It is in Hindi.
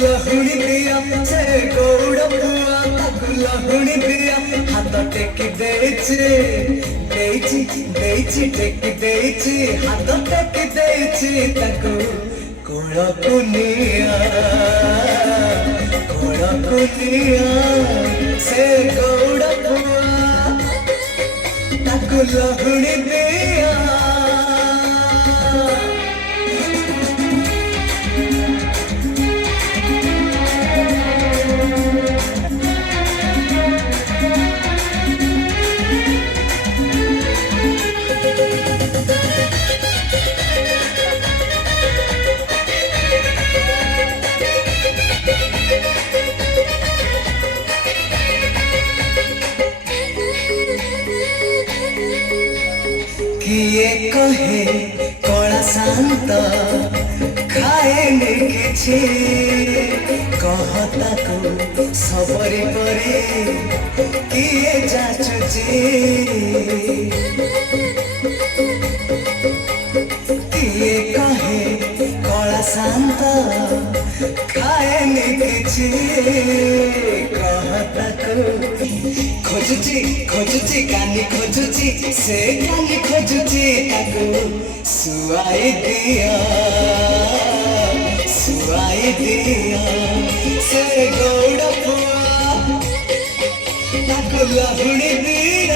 लहुणी दिया से गौड़ बुआ ताकू लहुणी दिया हाथ टेकी देइची टेकी देइची हाथ टेकी देइची ताकू कोड़ कुनिया से गौड़ बुआ ताकू लहुणी दिया। किए कहे कला शांत खाए किछि कहता को सबरी परे किए जाचुचे किए कहे कला शांत खाए किछि कहता को खोजुची कानी खोजुची से कानी खोजुची ताको सुआई दिया से गौड़ बुआ ताको लहुणी दिया।